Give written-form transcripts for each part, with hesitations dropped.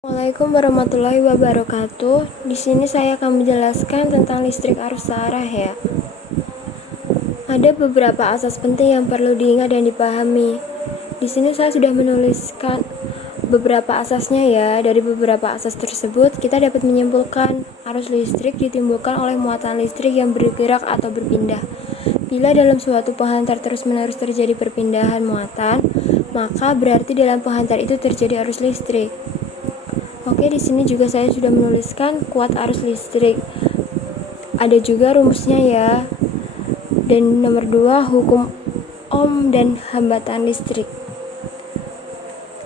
Assalamualaikum warahmatullahi wabarakatuh. Di sini saya akan menjelaskan tentang listrik arus searah ya. Ada beberapa asas penting yang perlu diingat dan dipahami. Di sini saya sudah menuliskan beberapa asasnya ya. Dari beberapa asas tersebut, kita dapat menyimpulkan arus listrik ditimbulkan oleh muatan listrik yang bergerak atau berpindah. Bila dalam suatu penghantar terus-menerus terjadi perpindahan muatan, maka berarti dalam penghantar itu terjadi arus listrik. Oke, di sini juga saya sudah menuliskan kuat arus listrik. Ada juga rumusnya ya. Dan nomor 2, hukum Ohm dan hambatan listrik.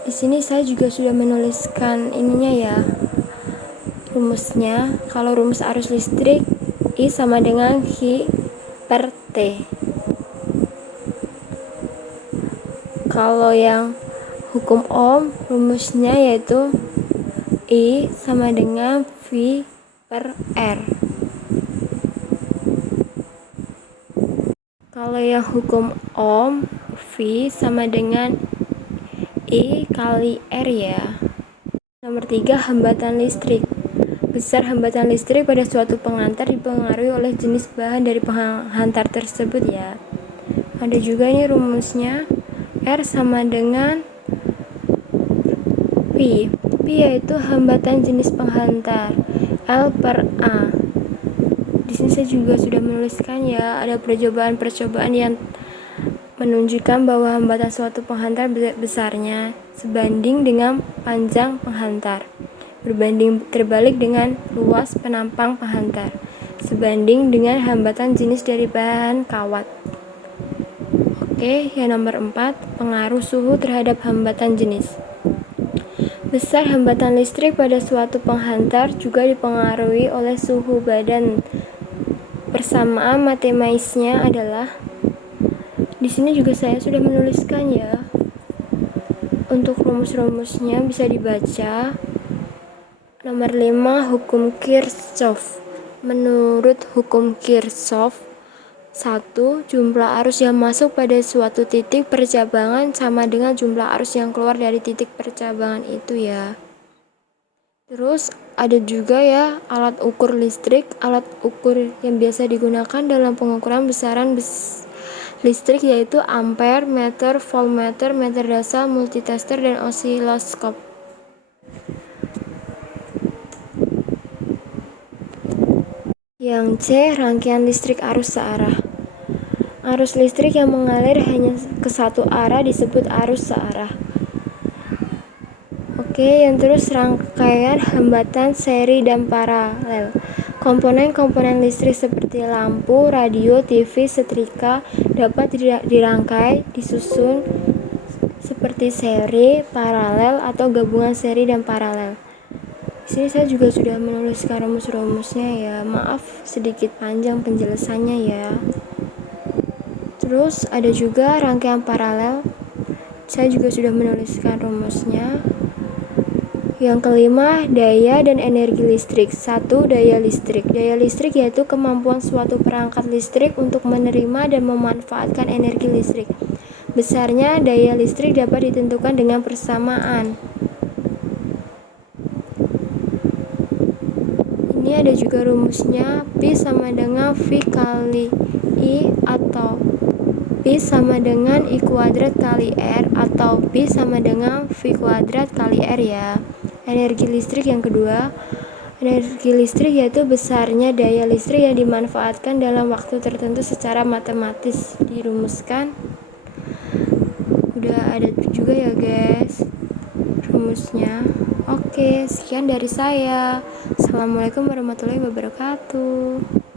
Di sini saya juga sudah menuliskan ininya ya. Rumusnya, kalau rumus arus listrik I sama dengan I per T. Kalau yang hukum Ohm, rumusnya yaitu I sama dengan V per R. Kalau yang hukum Ohm, V sama dengan I kali R ya. Nomor 3, hambatan listrik. Besar hambatan listrik pada suatu penghantar dipengaruhi oleh jenis bahan dari penghantar tersebut ya. Ada juga ini rumusnya, R sama dengan P. P yaitu hambatan jenis penghantar, L per A. Di sini saya juga sudah menuliskan ya, ada percobaan yang menunjukkan bahwa hambatan suatu penghantar besarnya sebanding dengan panjang penghantar, berbanding terbalik dengan luas penampang penghantar, sebanding dengan hambatan jenis dari bahan kawat. Oke, yang nomor 4, pengaruh suhu terhadap hambatan jenis. Besar hambatan listrik pada suatu penghantar juga dipengaruhi oleh suhu badan. Persamaan matematisnya adalah, di sini juga saya sudah menuliskan ya. Untuk rumus-rumusnya bisa dibaca. Nomor 5, hukum Kirchhoff. Menurut hukum Kirchhoff, 1. Jumlah arus yang masuk pada suatu titik percabangan sama dengan jumlah arus yang keluar dari titik percabangan itu ya. Terus ada juga ya alat ukur listrik. Alat ukur yang biasa digunakan dalam pengukuran besaran listrik yaitu ampere, meter, voltmeter, meter dasar, multitester, dan osiloskop. Yang C, rangkaian listrik arus searah. Arus listrik yang mengalir hanya ke satu arah disebut arus searah. Oke, yang terus rangkaian hambatan seri dan paralel. Komponen-komponen listrik seperti lampu, radio, TV, setrika dapat dirangkai, disusun seperti seri, paralel, atau gabungan seri dan paralel. Di sini saya juga sudah menuliskan rumus-rumusnya ya. Maaf sedikit panjang penjelasannya ya. Terus ada juga rangkaian paralel. Saya juga sudah menuliskan rumusnya. Yang kelima, daya dan energi listrik. 1. Daya listrik. Daya listrik yaitu kemampuan suatu perangkat listrik untuk menerima dan memanfaatkan energi listrik. Besarnya daya listrik dapat ditentukan dengan persamaan. Ini ada juga rumusnya, P sama dengan V kali I atau P sama dengan I kuadrat kali R atau P sama dengan V kuadrat kali R ya. Energi listrik yang kedua, energi listrik yaitu besarnya daya listrik yang dimanfaatkan dalam waktu tertentu secara matematis. Dirumuskan. Udah ada juga ya guys rumusnya. Oke, sekian dari saya. Assalamualaikum warahmatullahi wabarakatuh.